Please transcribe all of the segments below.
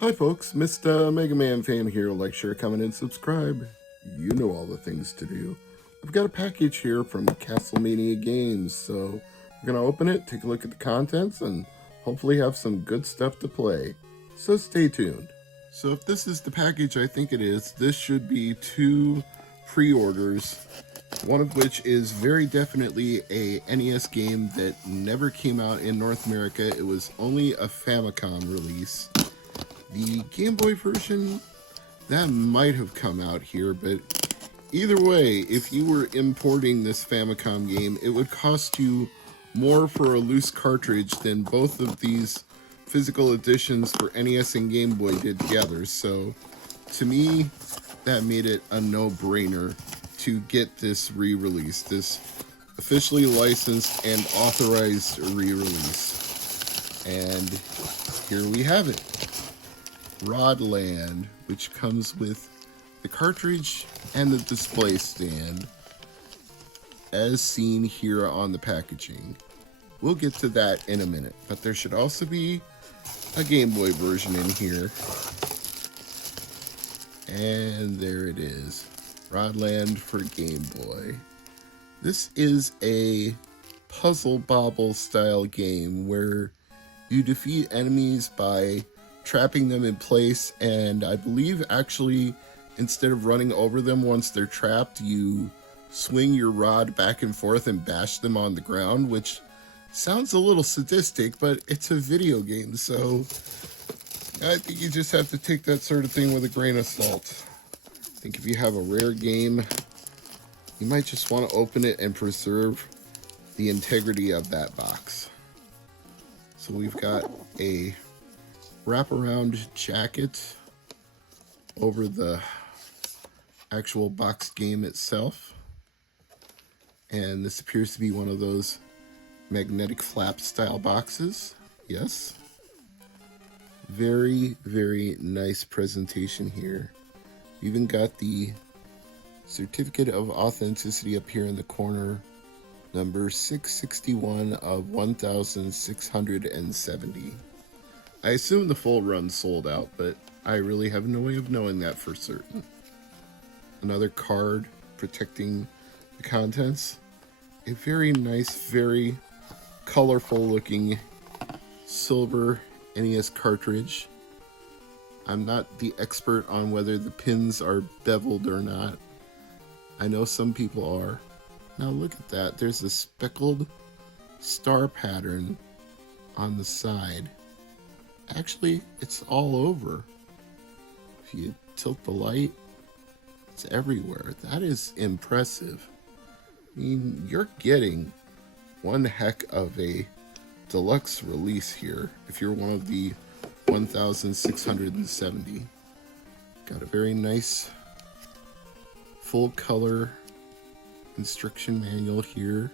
Hi folks, Mr. MegaManFan here. Like, share, comment, and subscribe. You know all the things to do. I've got a package here from Castlemania Games, so we're going to open it, take a look at the contents, and hopefully have some good stuff to play. So stay tuned. So if this is the package I think it is, this should be 2 pre-orders, one of which is very definitely a NES game that never came out in North America. It was only a Famicom release. The Game Boy version, that might have come out here, but either way, if you were importing this Famicom game, it would cost you more for a loose cartridge than both of these physical editions for NES and Game Boy did together. So, to me, that made it a no-brainer to get this re-release, this officially licensed and authorized re-release. And here we have it. Rodland, which comes with the cartridge and the display stand, as seen here on the packaging. We'll get to that in a minute, but there should also be a Game Boy version in here. And there it is, Rodland for Game Boy. This is a puzzle bobble style game where you defeat enemies by trapping them in place, and I believe actually instead of running over them once they're trapped, you swing your rod back and forth and bash them on the ground, which sounds a little sadistic, but it's a video game, so I think you just have to take that sort of thing with a grain of salt. I think if you have a rare game, you might just want to open it and preserve the integrity of that box. So we've got a wraparound jacket over the actual box game itself, and this appears to be one of those magnetic flap style boxes. Yes, very nice presentation here. Even got the certificate of authenticity up here in the corner, number 661 of 1670. I assume the full run sold out, but I really have no way of knowing that for certain. Another card protecting the contents. A very nice, very colorful looking silver NES cartridge. I'm not the expert on whether the pins are beveled or not. I know some people are. Now look at that. There's a speckled star pattern on the side. Actually, it's all over. If you tilt the light, it's everywhere. That is impressive. I mean, you're getting one heck of a deluxe release here if you're one of the 1670. Got a very nice full color instruction manual here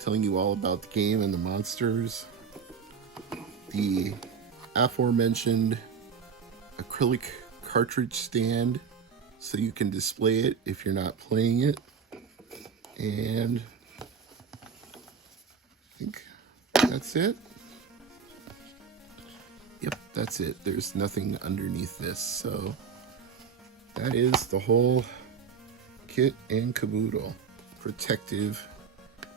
telling you all about the game and the monsters. The aforementioned acrylic cartridge stand so you can display it if you're not playing it. And I think that's it. Yep, that's it. There's nothing underneath this. So that is the whole kit and caboodle. Protective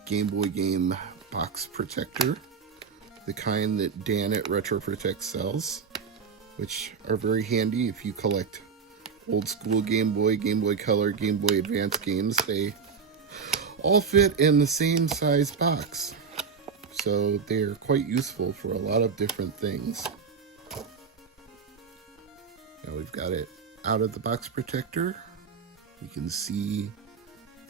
Game Boy game box protector, the kind that Dan at Retro Protect sells, which are very handy if you collect old school Game Boy Color, Game Boy Advance games. They all fit in the same size box, so they're quite useful for a lot of different things. Now we've got it out of the box protector. You can see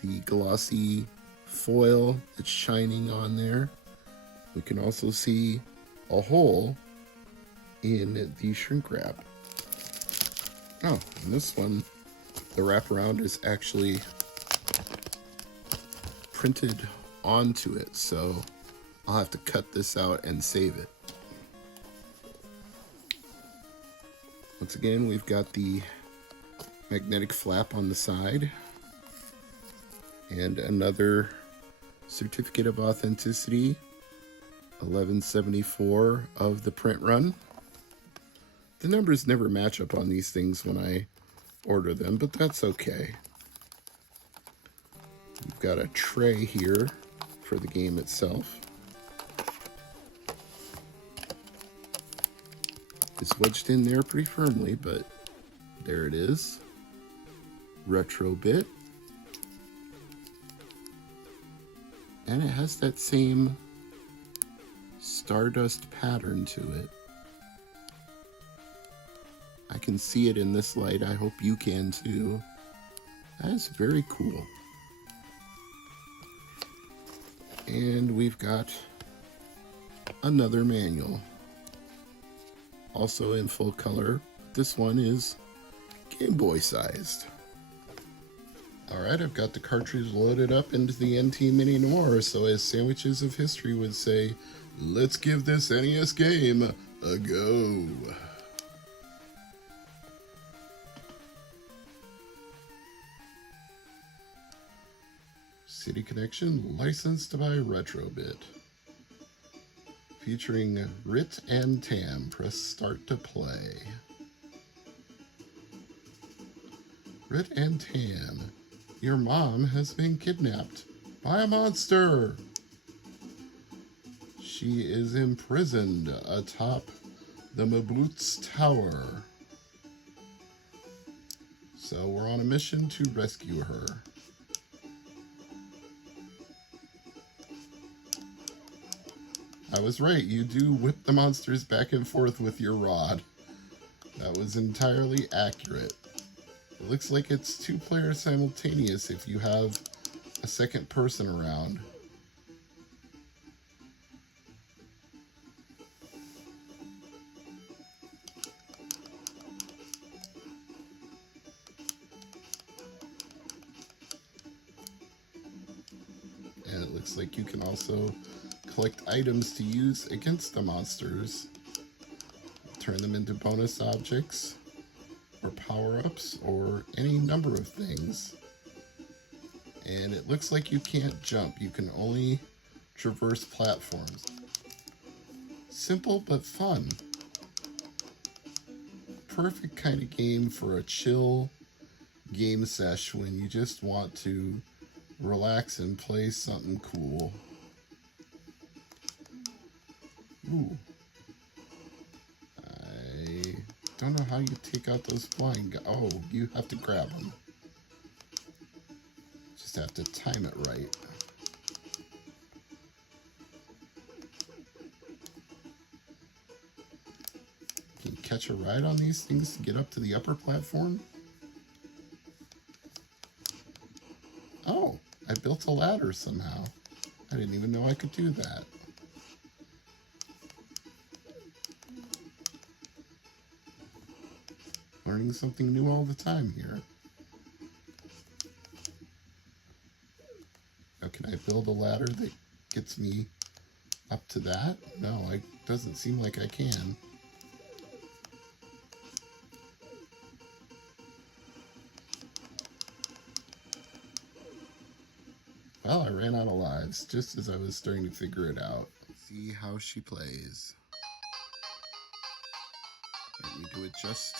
the glossy foil that's shining on there. We can also see a hole in the shrink wrap. Oh, and this one, the wraparound is actually printed onto it, so I'll have to cut this out and save it. Once again, we've got the magnetic flap on the side and another certificate of authenticity, 1174 of the print run. The numbers never match up on these things when I order them, but that's okay. We've got a tray here for the game itself. It's wedged in there pretty firmly, but there it is. Retro bit. And it has that same stardust pattern to it. I can see it in this light. I hope you can too. That is very cool. And we've got another manual. Also in full color. This one is Game Boy sized. Alright, I've got the cartridge loaded up into the NT Mini Noir, so as Sandwiches of History would say, let's give this NES game a go. City Connection, licensed by Retrobit. Featuring Rit and Tam. Press start to play. Rit and Tam, your mom has been kidnapped by a monster. She is imprisoned atop the Mablutz Tower. So we're on a mission to rescue her. I was right, you do whip the monsters back and forth with your rod. That was entirely accurate. It looks like it's 2 players simultaneous if you have a second person around. And it looks like you can also collect items to use against the monsters. Turn them into bonus objects, or power-ups, or any number of things. And it looks like you can't jump. You can only traverse platforms. Simple but fun. Perfect kind of game for a chill game sesh when you just want to relax and play something cool. Ooh. I don't know how you take out those flying guys. Oh, you have to grab them. Just have to time it right. Can you catch a ride on these things to get up to the upper platform? Oh, I built a ladder somehow. I didn't even know I could do that. Learning something new all the time here. Now, can I build a ladder that gets me up to that? No, it doesn't seem like I can. Well, I ran out of lives just as I was starting to figure it out. Let's see how she plays. I need to adjust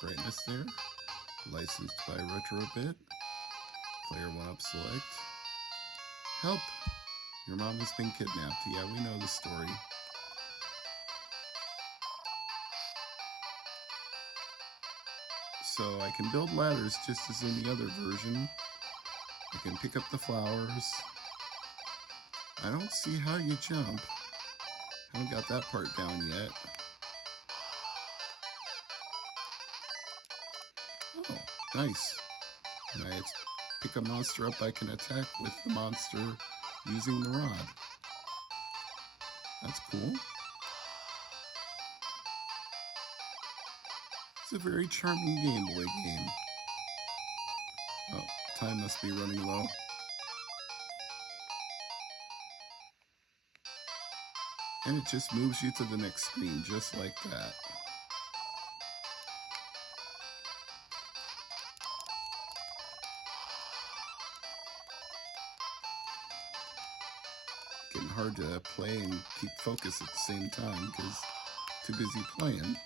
brightness there. Licensed by Retrobit. Player 1 up select. Help! Your mom has been kidnapped. Yeah, we know the story. So I can build ladders just as in the other version. I can pick up the flowers. I don't see how you jump. Haven't got that part down yet. Oh, nice. When I pick a monster up, I can attack with the monster using the rod. That's cool. It's a very charming Game Boy game. Oh, time must be running low. And it just moves you to the next screen, just like that. Getting hard to play and keep focus at the same time because too busy playing.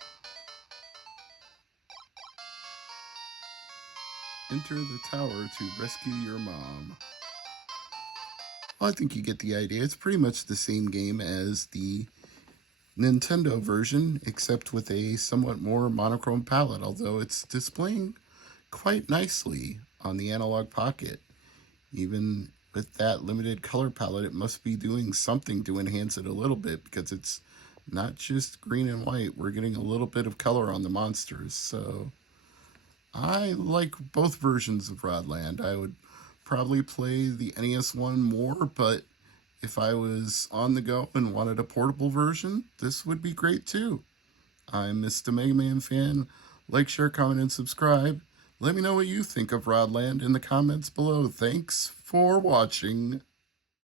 enter the tower to rescue your mom. Well, I think you get the idea. It's pretty much the same game as the Nintendo version, except with a somewhat more monochrome palette, although it's displaying quite nicely on the Analog Pocket. Even with that limited color palette, it must be doing something to enhance it a little bit, because it's not just green and white. We're getting a little bit of color on the monsters, so I like both versions of Rodland. I would probably play the NES one more, but if I was on the go and wanted a portable version, this would be great too. I'm Mr. MegaManFan. Like, share, comment, and subscribe. Let me know what you think of Rodland in the comments below. Thanks for watching.